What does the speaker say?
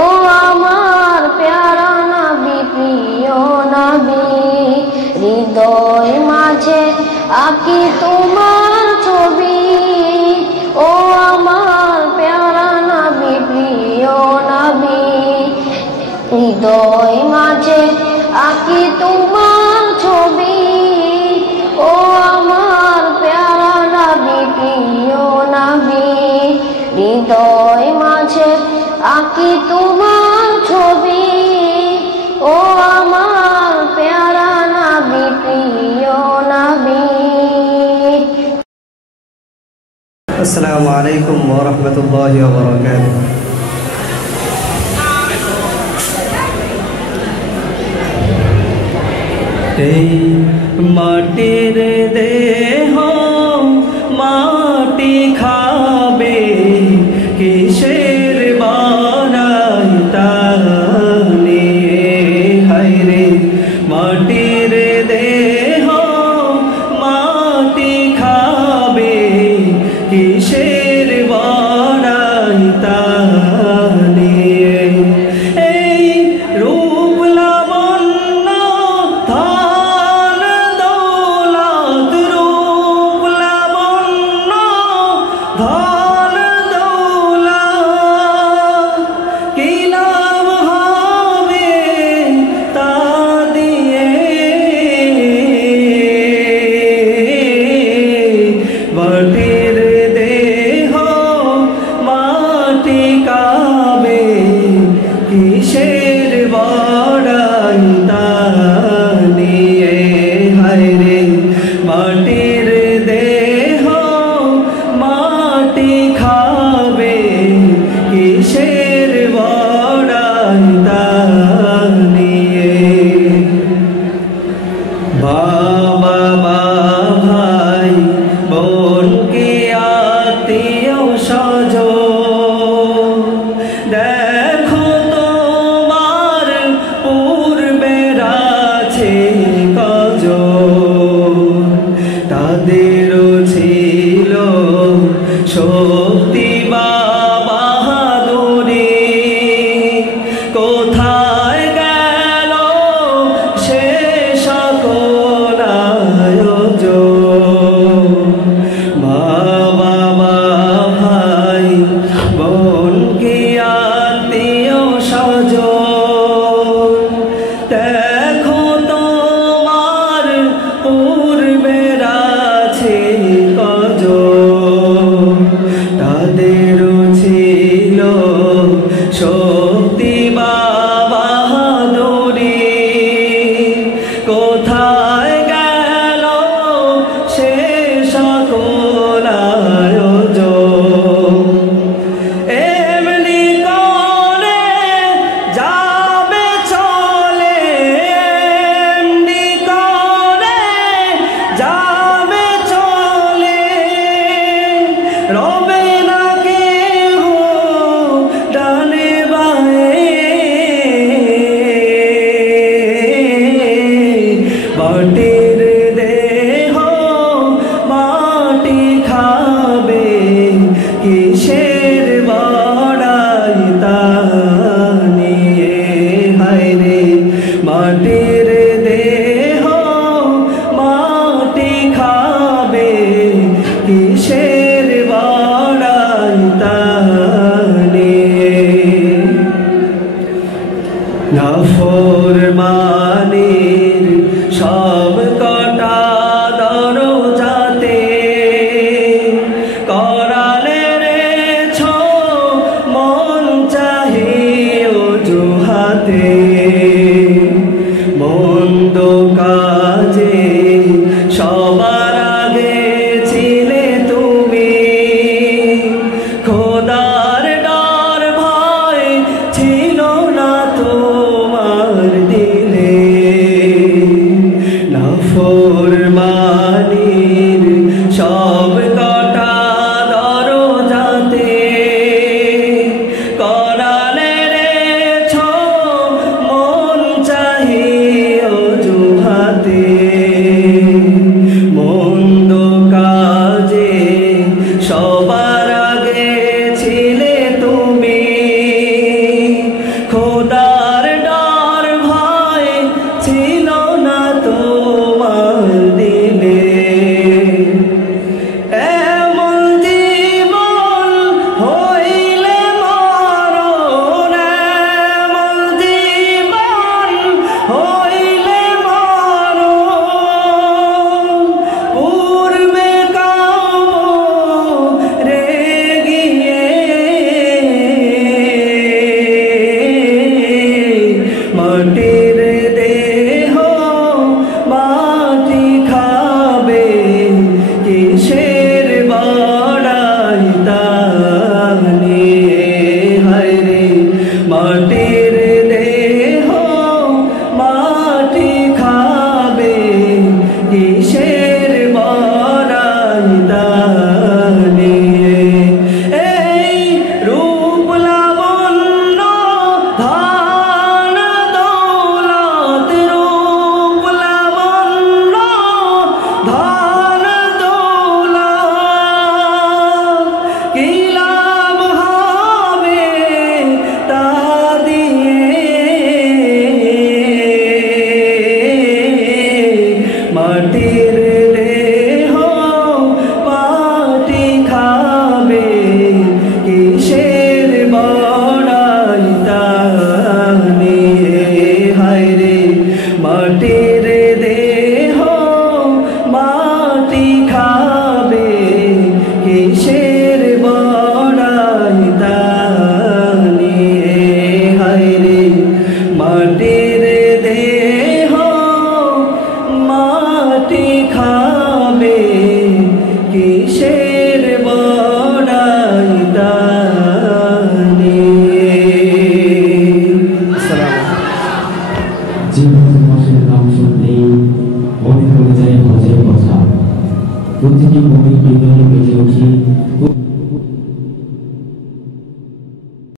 ও আমার প্যারা নবী প্রিয় নবী হৃদয় মাঝে আঁকি তোমার ছবি ও আমার প্যারা নবী প্রিয় নবী হৃদয় মাঝে আঁকি তোমার ছবি ও আমার প্যারা নবী প্রিয় নবী হৃদয় মাঝে আঁকি তোমার ছবি ও আমার প্যারা নবী প্রিয় নবী। আসসালামু আলাইকুম ওয়া রাহমাতুল্লাহি ওয়া বারাকাতুহু। এই মাটির দেহ মাটি খাবে কিসের বানাই তানে হায়রে মাটির দেহ মাটি খাবে কিসের বানাই তানে এই রূপ লাবণ্য ধন দৌলত রূপ লাবণ্য ধন দৌলত কি লাভ হবে তা দিয়ে মাটির দেহ মাটি কাবে কিসের বড়াই তা নিয়ে হায়রে মাটির দেহ মাটি খাবে কিসের বড়াই তা নিয়ে বাবা ভাই বোন কে আত্মীয় স্বজন দেখো তোমার পূর্বের আছে কজন তাদেরও ছিল শক্তি বা বাহাদুরি কোথায় গেল সে সকল আয়োজন মা বাবা ভাই বোন কি আত্মীয় স্বজন দেখো তোমার পূর্বের আছে কজন তাদেরও ছিল শক্তি বা বাহাদুরি কোথায় গেল সে সকল আয়োজন এমনি করে যাবে চলে এমনি করে যাবে চলে রবে না কেহ ডানে বায়ে মাটির দেহ মাটি খাবে কিসের বড়াই তা নিয়ে হায়রে মাটির দেহ মাটি খাবে কিসের বড়াই তা নিয়ে নাফরমানির সব কটা দরজাতে করালে রেছ মন চাহে অজুহাতে মন্দ কাজে সবার আগে ছিলে তুমি খোদার ডর ভয় ছিল না তোমার দিলে নাফরমানির সব কটা দরজাতে করালে রেছ মন মাটির দেহ মাটি খাবে কিসের বড়াই তা নিয়ে এই রূপ লাবণ্য ধন দৌলত রূপ লাবণ্য ধন দৌলত কি লাভ হবে তা দিয়ে মাটির দেহ মাটি খাবে কিসের বড়াই তা নিয়ে হায়রে মাটির দেহ মাটি খাবে কিসের বড়াই তা নিয়ে হায়রে মাটির দেহ মাটি খাবে কিসের বড়াই তা নিয়ে। যে মাসের নাম শুনলেই মনে পড়ে যায় হজের কথা। প্রতিটি মমিন হৃদয়ে বেজে উঠি